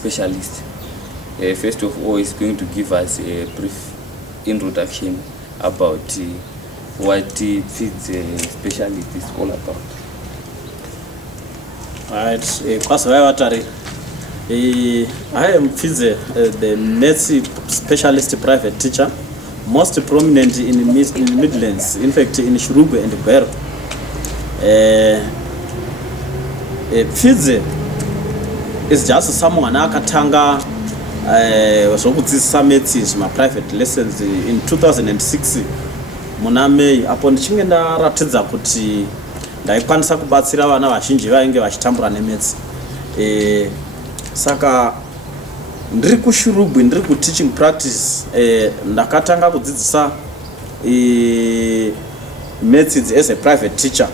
specialist. First of all, he's going to give us a brief introduction about what Pfidze specialist is all about. Right, I am Pfidze, the maths specialist private teacher, most prominent in the Midlands, in fact in Shurugu and Bero. Pfidze is just someone akatanga zvokudzidzisa maths my private lessons in 2006 muna May, apo ndichinge ndaratidza kuti ndaikwanisa kubatsira vana vazhinji vainge vachitambura nemaths. Saka ndiri kuShurugwi, ndiri kuteaching practice, ndakatanga kudzidzisa maths as a private teacher.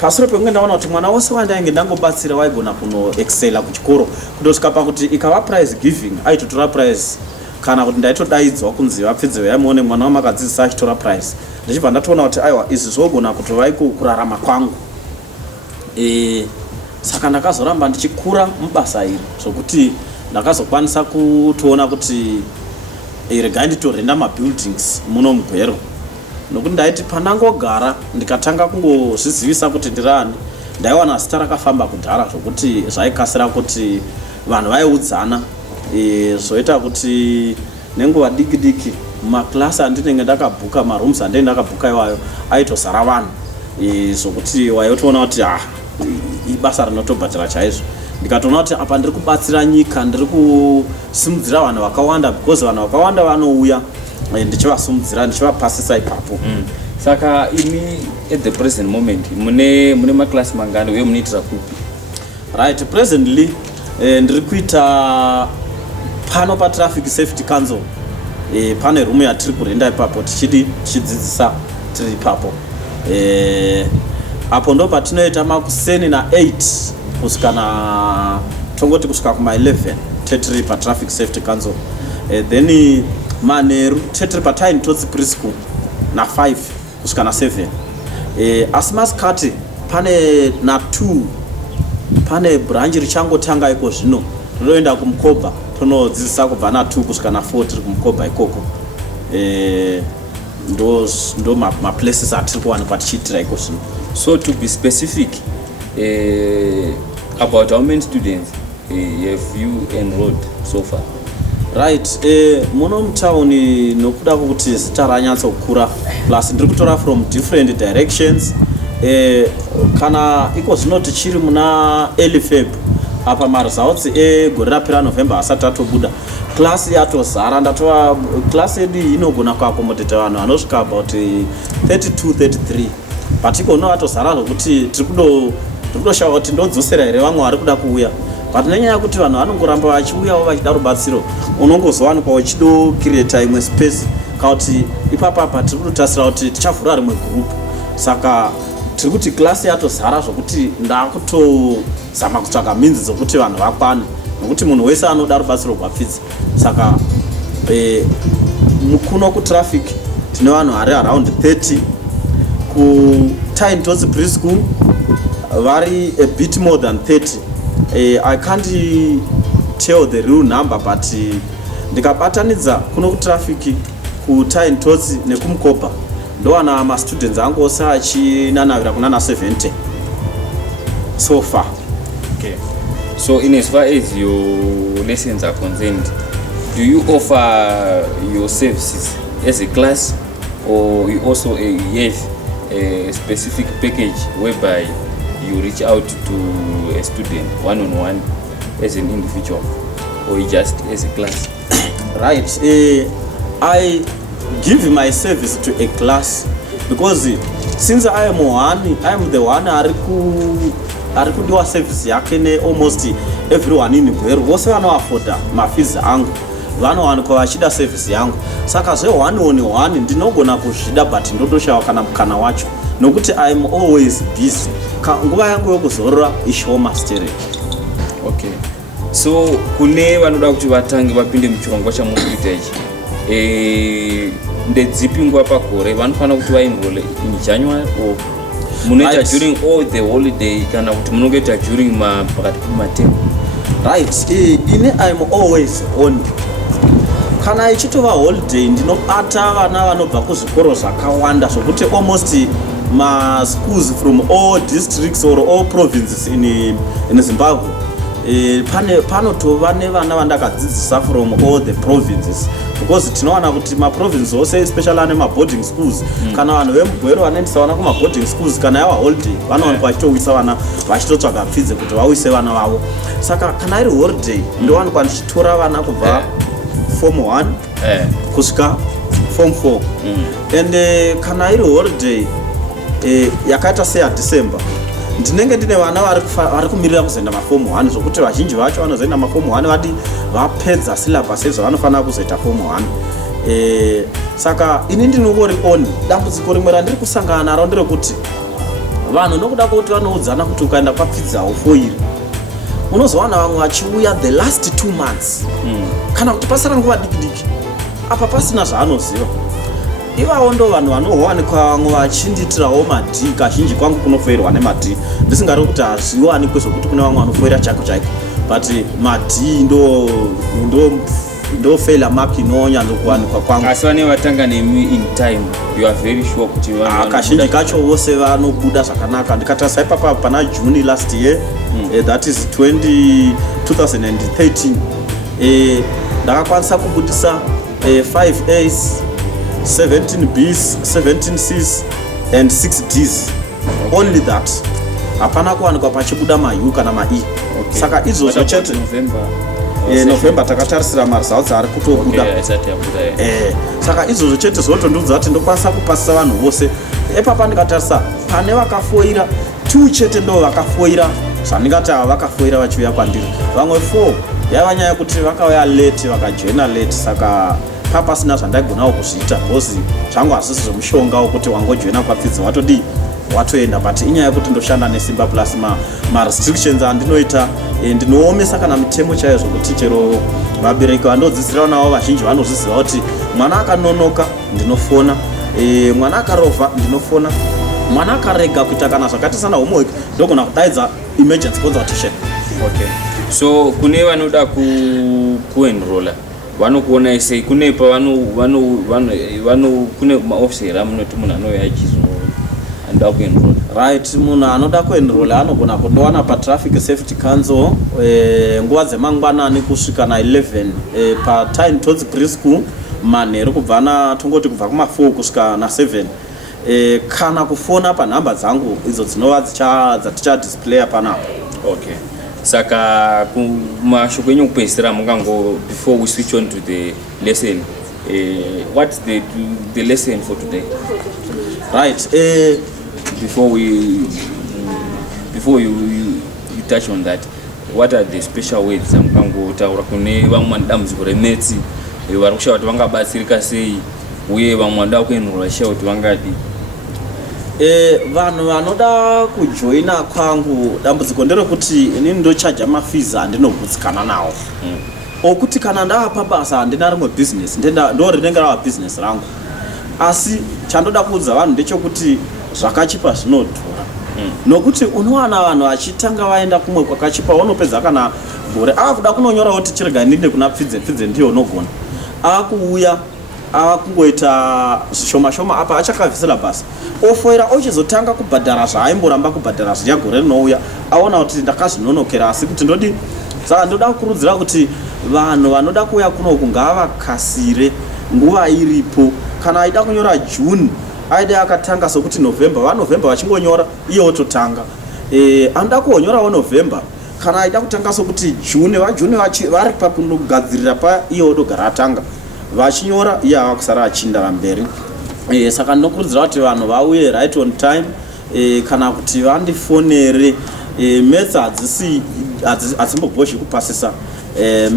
Pasoro pemwe ndaona kuti mwana wose wandainge ndangobatsira waigona kuno excella kuchikoro kutosvika pakuti ikava prize giving aitotora prize, kana kuti ndaitodaidzwa kunzi Pfidze yaimuone mwana wamakadzidzisa achitora prize. Ndichibva ndatoona kuti aiwa izvi zvogona kutova kurarama kwangu. Saka ndakazoramba ndichikura mubasa iri zvokuti ndakazokwanisa kutoona kuti regai nditorenda mabuildings muno muGwero, nokuti ndaiti pandangogara ndikatanga kungozvizivisa kuti ndirani ndaiwana zita rakafamba kudhara zvokuti zvaikasira kuti vanhu vaiudzana, zvoita kuti nenguva diki diki mumaklasi andinenge ndakabhuka, marooms andinenge ndakabhuka iwayo aitozara vanhu, zvokuti waiyotoona kuti ibasa rinotobhadhara chaizvo. Ndikatoona kuti apa ndiri kubatsira nyika, ndiri kusimudzira vanhu vakawanda, because vanhu vakawanda vanouya ndichivasimudzira ndichivapasisa ipapo. Saka imi at the present moment mune maklasi mangani uye munoitira kupi? Right, presently ndiri kuita pano patraffic safety council, pane room yatiri kurenda ipapo tichidzidzisa tiri ipapo. Apo ndo patinoita makuseni na 8 kusvika tongoti kusvika kuma 11 tetiri patraffic safety council. Then manheru tetiri patine tots preschool na 5 kusvika na 7. Asi masikati pane na 2 pane branch richangotanga iko zvino rinoenda kumukobha tonodzidzisa kubva na 2 kusvika na 4 tiri kumukobha ikoko. Ndo maplaces atiri kuwanikwa tichiitira iko zvino. So to be specific, about how many students have you enrolled so far? Right, muno mutauni nokuda kuti zita ranyatsokura plus ndiri kutora from different directions, kana iko zvino tichiri muna early Feb apa maresults egore rapera November asati atobuda, klasi yatozara, ndatova klasi yedu inogona kuakomodeta vanhu vanosvika about 32 33, but ikono atozara zvokuti tiri kudoshawa kuti ndodzosera here vamwe vari kuda kuuya, but nenyaya yekuti vanhu vanongoramba vachiuyawo vachida rubatsiro unongozowanikwa uchidocreata imwe space kuti ipapapa tiri kutotasira kuti tichavhura rimwe group. Saka tiri kuti klasi yatozara zvokuti ndakutozama kutsvaga minzi dzokuti vanhu vakwane, nokuti munhu wese anoda rubatsiro rwaPfidze. Saka mukuno kutraffic tine vanhu vari around 30, kutine tots preschool vari a bit more than 30. I can't tell the real number, but ndikabatanidza kuno kutraffic kutine tots nekumukobha ndowana mastudents angu ose achinanavira kuna na 70 so far. Okay. So in as far as your lessons are concerned, do you offer your services as a class, or you also have a specific package whereby you reach out to a student one-on-one as an individual, or just as a class? Right, I give my service to a class because since I am the one ari kudiwa service yake ne almost everyone in Gweru vose vanoafoda mafees angu vanowanikwa vachida service yangu. Saka zve one ndinogona kuzvida, but ndotoshawa kana mukana wacho nokuti I am always busy. Nguva yangu yokuzorora ishoma stereo. Okay, so kune vanoda kuti vatange vapinde muchirongwa chamuri kuita ichi, ndedzipi nguva pagore vanofanira kuti vaenrole in January, or munoita during all the holiday kana kuti munongoita during pakati pematerm? right. Ine I'm always on. Kana ichitova holiday ndinobata vana vanobva kuzvikoro zvakawanda zvokuti almost schools from all districts or all provinces in Zimbabwe. Panotova nevana vandakadzidzisa from all the provinces, because tinowana kuti maprovince ose especially ane maboarding schools. Kana vanhu vemugwero vanoendesa vana kumaboarding schools kana yava holiday vanowanikwa vachitowisa vana vachitotsvaga Pfidze kuti vawise vana vavo. Saka kana iri holiday ndowanikwa ndichitora vana kubva form 1 kusvika form 4 and kana iri holiday yakaita seyaDecember ndinenge ndine vana vari kumirira kuzoenda maform 1 zvokuti vazhinji vacho vanozoenda maform 1 vati vapedza syllabus zvavanofanira kuzoita form 1. Saka ini ndinongori on dambudziko rimwe randiri kusangana naro nderekuti vanhu nokuda kwokuti vanoudzana kuti ukaenda kwaPfidze haufoiri, unozowana vamwe vachiuya the last 2 months kana kuti pasara nguva diki apa pasina zvaanoziva. Ivavo ndo vanhu vanowanikwa vamwe vachinditirawo madhi. Kazhinji kwangu kunofoirwa nemadhi, ndisingari kuti hazviwanikwe zvokuti kune vamwe vanofoira chaiko chaiko, but madhi ndo failure mark inonyanzokuwanikwa kwangu. Asi vane vatanga nemi in time, you are very sure kuti kazhinji kacho vose vanobuda zvakanaka. Ndikatarisa ipapa pana June last year, that is 2013, ndakakwanisa kubudisa 5 A's, 17 B's, 17 C's and 6 D's. Only that. Hapana kuwanikwa pachibuda ma-U kana ma-E. Saka izvozvo chete November takatarisira maresults ari kutobuda. Saka izvozvo chete zvotondiudza kuti ndokwanisa kupasisa vanhu vose. Epapa ndikatarisa pane vakafoira 2 chete ndo vakafoira zvandingati ava vakafoira vachiuya kwandiri. Vamwe 4 yava nyaya yekuti vakauya late vakajoina late, saka papasina zvandaigonawo kuzviita because zvangu hazvisi zvomushonga wokuti wangojoina kwaPfidze watoenda, but inyaya yekuti ndoshanda nesimba plus ma-restrictions andinoita ndinoomesa kana mitemo chayo zvokuti chero vabereki vandodzidzira navo vazhinji vanozviziva kuti mwana akanonoka ndinofona, mwana akarova ndinofona, mwana akarega kuita kana zvakati sana homework ndogona kudaidza emergency consultation. Okay, so kune vanoda kuenrolla vanokuona isei kune kune maofisera munoti munhu anouya anoda kuenrolla, right? Munhu anoda kuenrolla anogona kundowana patraffic safety council nguva dzemangwanani kusvika na11 patime towards preschool manheru kubva tongoti kubva kuma4 kusvika na7, kana kufona panhamba dzangu idzo dzinova dzaticha display panapo. Okay, saka kumashoko enyu kupedzisira mungango before we switch on to the lesson, what's the lesson for today? Right, before you touch on that, what are the special words mungango taura kune vamwe vanodambudziko remetsi vari kushaya kuti vangabatsirika sei uye vamwe vanoda kuenrolla shaya kuti vangadi? Vanhu vanoda kujoina kwangu dambudziko nderekuti inini ndochaja mafees andinogutsikana nawo, okuti kana ndava pabasa handina rimwe business ndo rinenge rava business rangu, asi chandoda kuudza vanhu ndechekuti zvakachipa zvinodhura, nokuti unowana vanhu vachitanga vaenda kumwe kwakachipa vanopedza kana gore avakuda kunonyora kuti chirega ndinde kuna Pfidze ndiyo unogona, avakuuya avakungoita zvishoma apa achakavhisira basa ofoira ochizotanga kubhadhara zvaimboramba kubhadhara zviya gore rinouya aona kuti ndakazvinonokera, asi kuti ndodi saka ndoda kukurudzira kuti vanhu vanoda kuuya kunoku ngavakasire nguva iripo. Kana aida kunyora June aida akatanga sokuti November vachingonyora iye ototanga, anoda kuonyorawo November kana aida kutanga sokuti June vari pakundogadzirira pa iye otogara atanga vachinyora iye avakusara achinda mberi. Saka ndinokurudzira kuti vanhu vauye right on time, kana kuti vandifonere. Maths hadzimbogozhi kupasisa,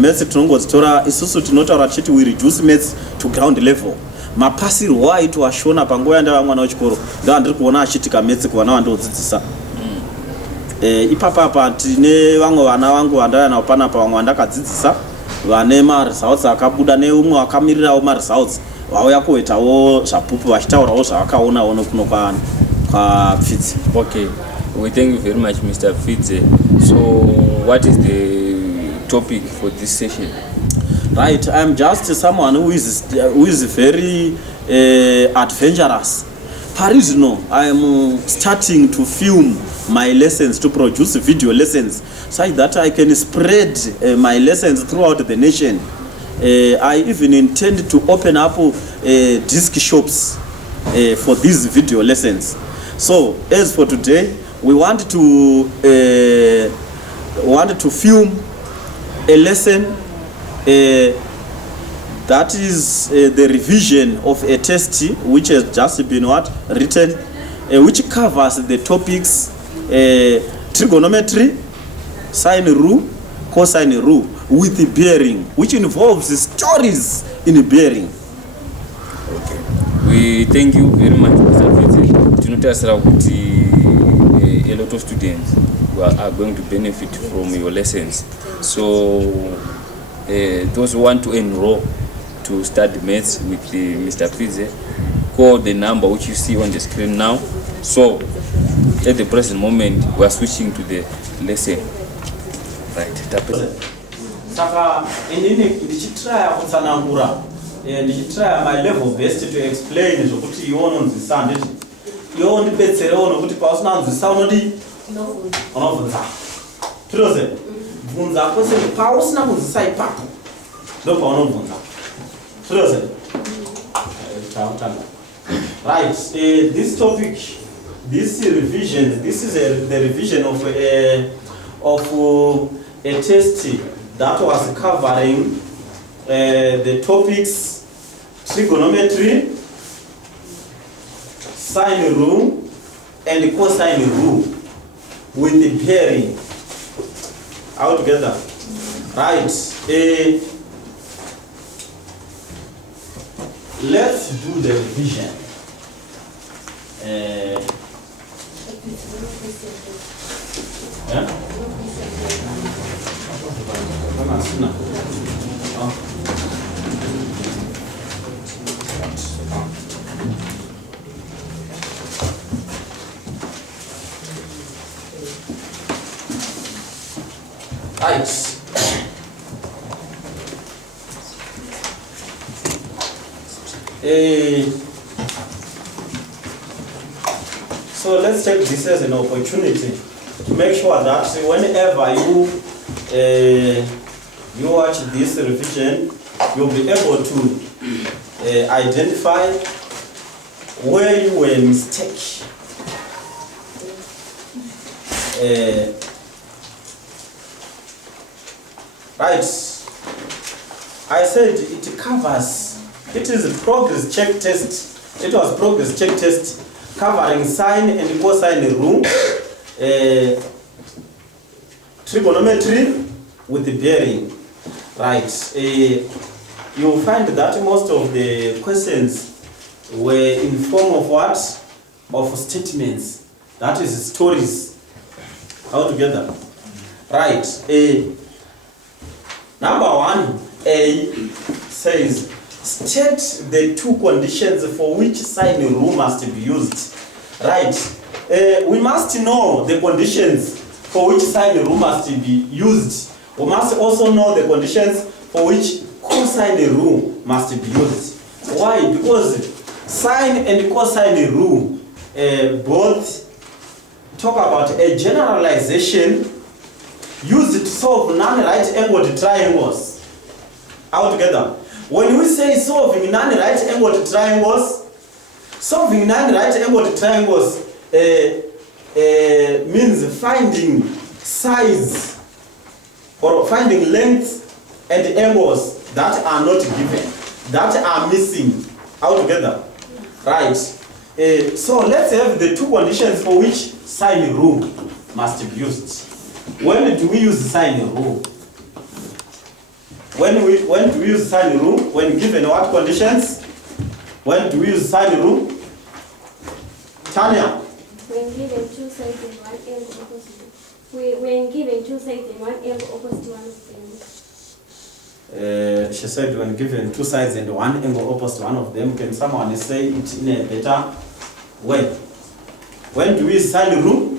maths tinongodzitora isusu tinotaura tichiti we reduce maths to ground level. Mapasirwo aitwa ashona panguva yandava mwana wechikoro ndo andiri kuona achiitika maths kuvana vandodzidzisa. Ipapa tine vamwe vana vangu vandauya navo panapa, vamwe vandakadzidzisa vane maresults akabuda neumwe wakamirirawo maresults vauya kuitawo zvapupu vachitaurawo zvavakaonawo nokuno kwaPfidze. Okay, we thank you very much Mr. Pfidze. So what is the topic for this session? Right, I'm just someone who is very adventurous. Parisino, I am starting to film my lessons, to produce video lessons, so that I can spread my lessons throughout the nation. I even intend to open up disc shops for these video lessons. So as for today, we want to film a lesson that is the revision of a test which has just been written, which covers the topics trigonometry, sine rule, cosine rule with the bearing, which involves stories in bearing. Okay. We thank you very much, Mr. Pfidze. Tinotasira kuti a lot of students are going to benefit from your lessons. So those who want to enroll to study maths with Mr. Pfidze, call the number which you see on the screen now. So at the present moment, we are switching to the lesson. Right. Saka inini ndichitry kutsanangura ndichitry my level best to explain zvokuti iwo unonzwisa nditi iwo ndibetserewo nokuti pausina nzwisa unobvunza tiroze bvunza kwese pausina kunzwisa ipapo ndo paunobvunza tiroze right. This topic, this revision, this is the revision of a test that was covering the topics trigonometry, sine rule, and cosine rule with the bearing all together. Right. Let's do the revision. Yeah? Right. So let's take this as an opportunity to make sure that whenever you watch this revision, you'll be able to identify where you were mistaken. Right. I said it covers. It is a progress check test. It was progress check test covering sine and cosine rule, trigonometry with the bearing. Right. You'll find that most of the questions were in form of what? Of statements. That is stories. Altogether. Right. Number 1A says, state the two conditions for which sine rule must be used. Right. We must know the conditions for which sine rule must be used. We must also know the conditions for which cosine rule must be used. Why? Because sine and cosine rule both talk about a generalization used to solve non-right-angled triangles. Altogether. When we say solving non-right-angled triangles, solving non-right-angled triangles means finding size or finding lengths and angles that are not given, that are missing altogether. Right. So let's have the two conditions for which sine rule must be used. When do we use sine rule? When do we use sine rule? When given what conditions? When do we use sine rule? Tanya? When given two sides and one angle opposite. When given two sides and one angle opposite one of them. She said when given two sides and one angle opposite one of them, can someone say it in a better way? When do we use sine rule?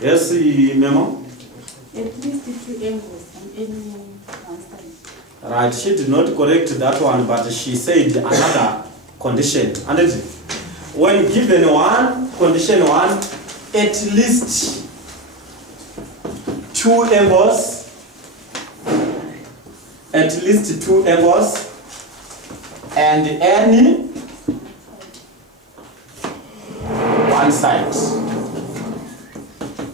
Yes, Memo? At least 2 angles on any one side. Right, she did not correct that one, but she said another condition. And when given one, condition one, at least 2 angles, at least 2 angles, and any one side.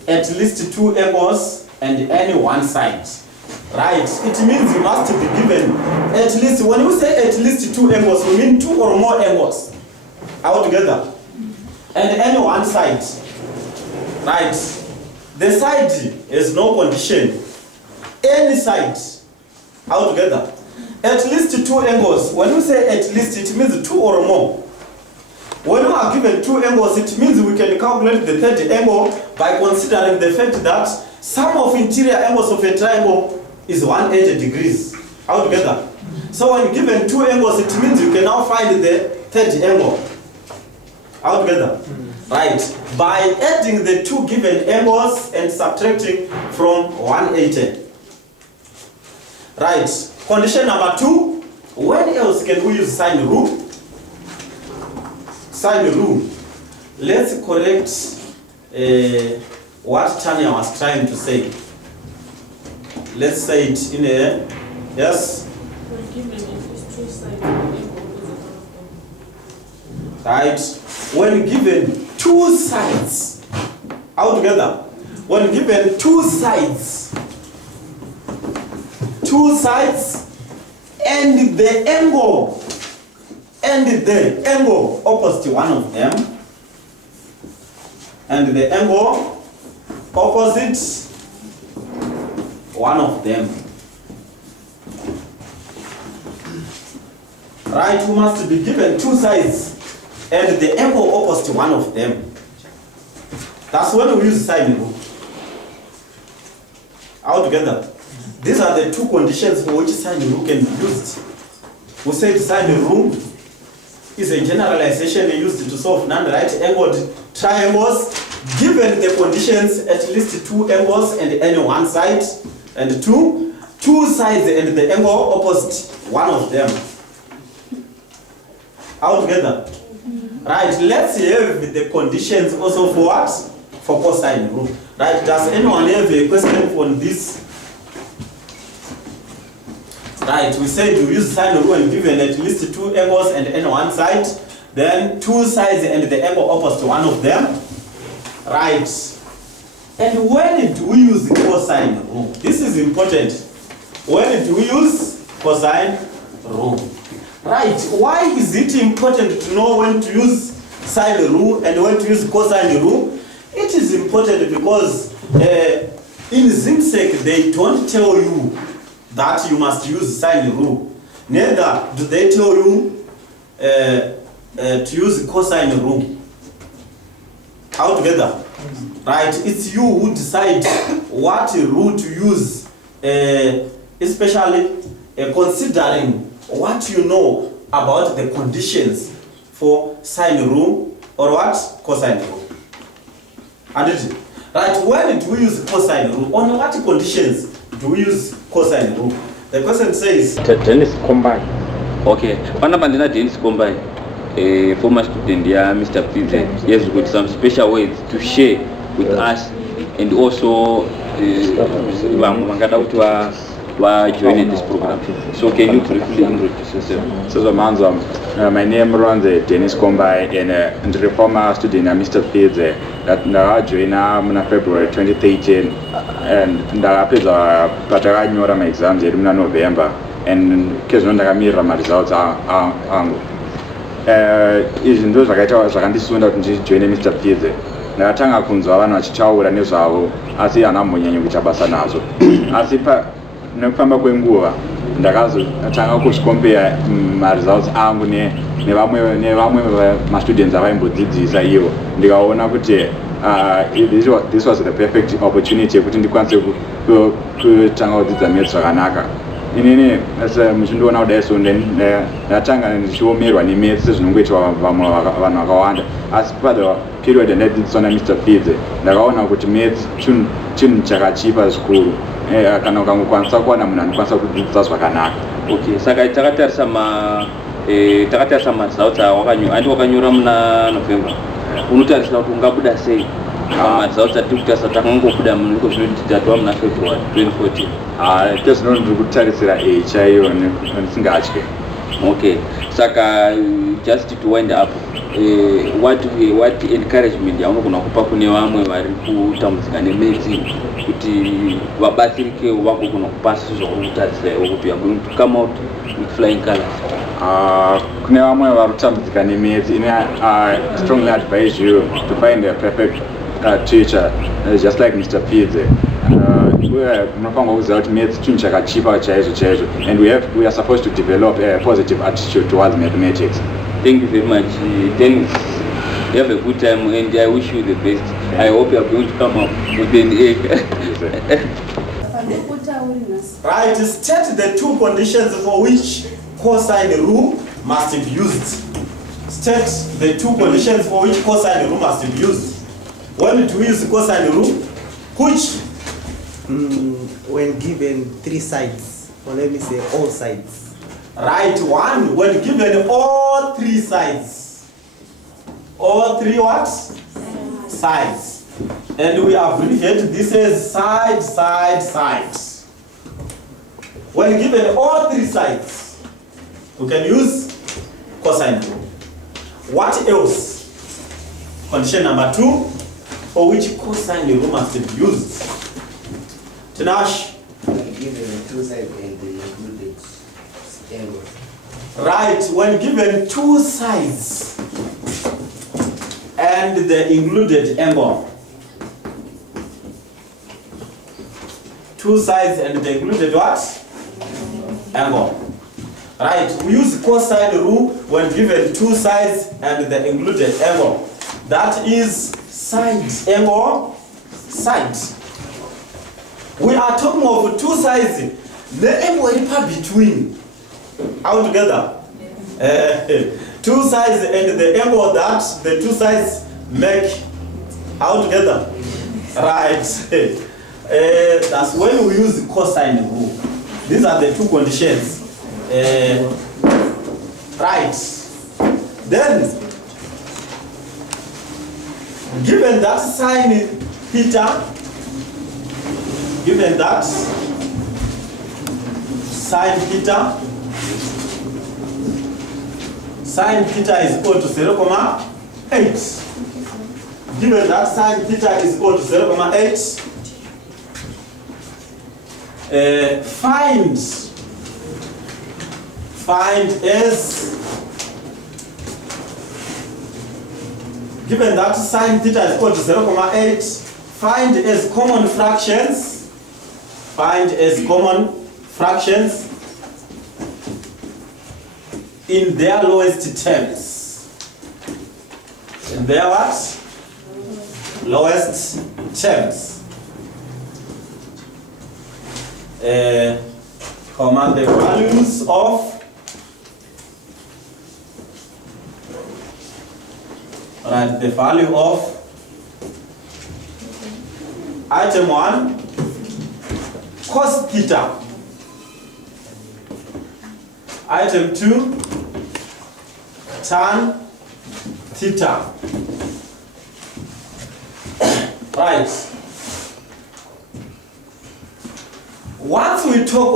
At least 2 angles and any one side. Right, it means you must be given at least, when we say at least 2 angles, we mean 2 or more angles altogether. And any one side. Right, the side is no condition. Any side altogether. At least 2 angles. When we say at least, it means 2 or more. When we are given 2 angles, it means we can calculate the third angle by considering the fact that sum of interior angles of a triangle is 180 degrees altogether. So when given 2 angles, it means you can now find the third angle altogether. Right, by adding the 2 given angles and subtracting from 180. Right, condition number 2, when else can we use sine rule? Sine rule. Let's correct what Tanya was trying to say. Let's say it in a, yes? We're given at least 2 sides on any opposite one of them. Right, when given 2 sides altogether, when given 2 sides, 2 sides and the angle opposite one of them, and the angle opposite one of them. Right, we must be given 2 sides and the angle opposite one of them. That's when we use sine rule altogether. These are the 2 conditions for which sine rule can be used. We said sine rule is a generalization used to solve non-right angled triangles given the conditions at least 2 angles and any one side, and 2 sides and the angle opposite one of them altogether. Right, let's have the conditions also for what? For cosine rule. Right, does anyone have a question on this? Right, we said we use sine rule and given at least 2 angles and any one side, then 2 sides and the angle opposite one of them. Right, and when do we use cosine rule? This is important. When do we use cosine rule? Right, why is it important to know when to use sine rule and when to use cosine rule? It is important because in ZIMSEC they don't tell you that you must use sine rule. Neither do they tell you to use cosine rule altogether. Right, it's you who decide what rule to use, especially considering what you know about the conditions for sine rule or what? Cosine rule. And right, when do we use cosine rule? On what conditions do we use cosine rule? The question says Dennis Combine. Okay, panapa ndina Dennis Combine, a former student, yeah, Mr. Pfidze. Yes, with some special ways to share with us, and also joining this program. So can you briefly introduce yourself? So my name runs Dennis Combine, and the former student, Mr. Pfidze, that I joined in February 2013, and I played my exams in November, and because I my results izvi ndo zvakandisunda kuti ndijoine Mr. Pfidze. Ndakatanga kunzwa vanhu vachitaura nezvavo asi hana mbonyanyo kuita basa nazvo. Asi nekufamba kwenguva ndakazotanga kuzvikompera results angu nevamwe mastudents avaimbodzidzisa ivo, ndikaona kuti this was the perfect opportunity yekuti ndikwanise kutanga kudzidza maths zvakanaka. Inini muchindiona kudai so ndatanga ndichiomerwa nemaths sezvinongoitwa vanhu vakawanda, asi pada period yandadzidziswa naMr. Pfidze ndakaona kuti maths chinhu chakachipa zvikuru kana ukangokwanisa kuwana munhu anokwanisa kudzidzisa zvakanaka. Okay, saka takatarisa maresults andi wakanyora muna November. Unotarisira kuti ungabuda sei maresults atiri kutarisa takangobuda tatova muna February 2014? Ndozvino ndiri kutarisira chaiyo ndisingatye. Okay, saka just to wind up, what encouragement yaunogona kupa kune vamwe vari kutambudzika nemedicine kuti vabatsirike vagogona kupasa zvauri kutarisira iwo kuti you are going to come out with flying colors? Kune vamwe vari kutambudzika nemedicine, I strongly advise you to find a perfect teacher, just like Mr. Pfidze. Unofanirwa kuziva kuti maths chinhu chakachipa chaizvo chaizvo, and we are supposed to develop a positive attitude towards mathematics. Thank you very much, Dennis. You have a good time and I wish you the best. I hope you are going to come up with an A. Right, state the two conditions for which cosine rule must be used. State the two conditions for which cosine rule must be used. When do we use cosine rule? Which? When given 3 sides, or let me say all sides. Right, 1, when given all 3 sides. All 3 what? Sides. And we abbreviate this as side, side, side. When given all 3 sides, we can use cosine rule. What else? Condition number 2, for which cosine rule must be used. Tinash. When given 2 sides and the included angle. Right, when given 2 sides and the included angle. 2 sides and the included what? Angle. Right, we use cosine rule when given 2 sides and the included angle. That is side angle, side. We are talking of 2 sides, the angle is between. All together? 2 sides and the angle that the 2 sides make. All together? Right. That's when we use cosine rule. These are the 2 conditions. Right. Then, given that sine theta, given that sine theta is equal to 0,8. Given that sine theta is equal to 0,8, find as, given that sine theta is equal to 0,8, find as common fractions, in their lowest terms. In their what? Lowest terms. Comma the values of the value of item 1 cos theta, item 2 tan theta. Right. Once we talk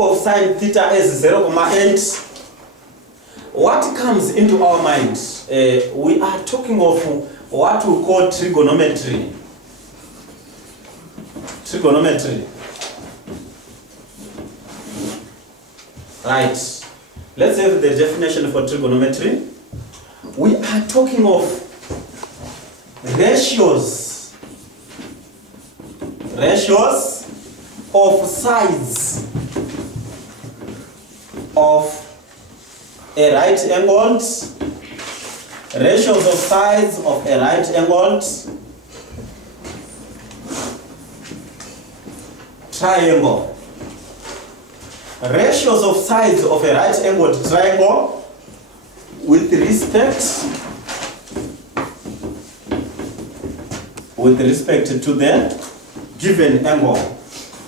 of sine theta as 0,8, what comes into our mind? We are talking of what we call trigonometry. Right. Let's have the definition for trigonometry. We are talking of ratios of sides of a right-angled, ratios of sides of a right-angled triangle. Ratios of sides of a right-angled triangle with respect with respect to the given angle.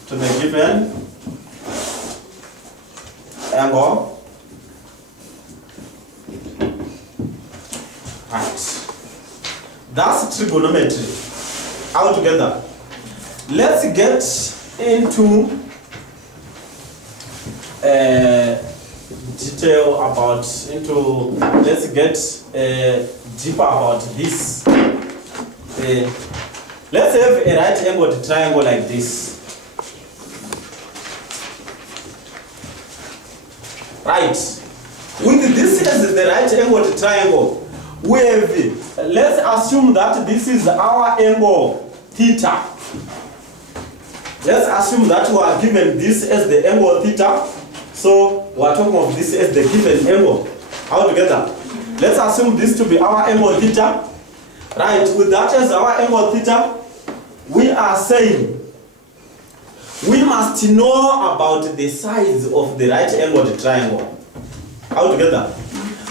To the given angle. Right. That's trigonometry. All together. Let's get into detail about let's get deeper about this. Let's have a right angled triangle like this. Right. With this as the right angled triangle, we have, let's assume that this is our angle theta. Let's assume that we are given this as the angle theta. So we are talking of this as the given angle. All together. Let's assume this to be our angle theta. Right, with that as our angle theta, we are saying we must know about the sides of the right angled triangle. All together.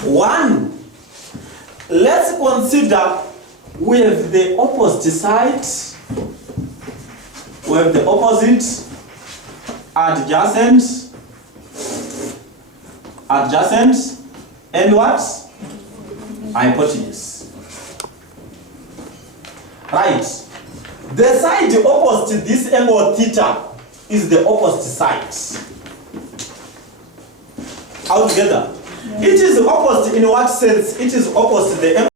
One, let's consider we have the opposite side. We have the opposite, adjacent, and what? Hypotenuse. Right. The side opposite this angle theta is the opposite side. All together. It is opposite in what sense? It is opposite the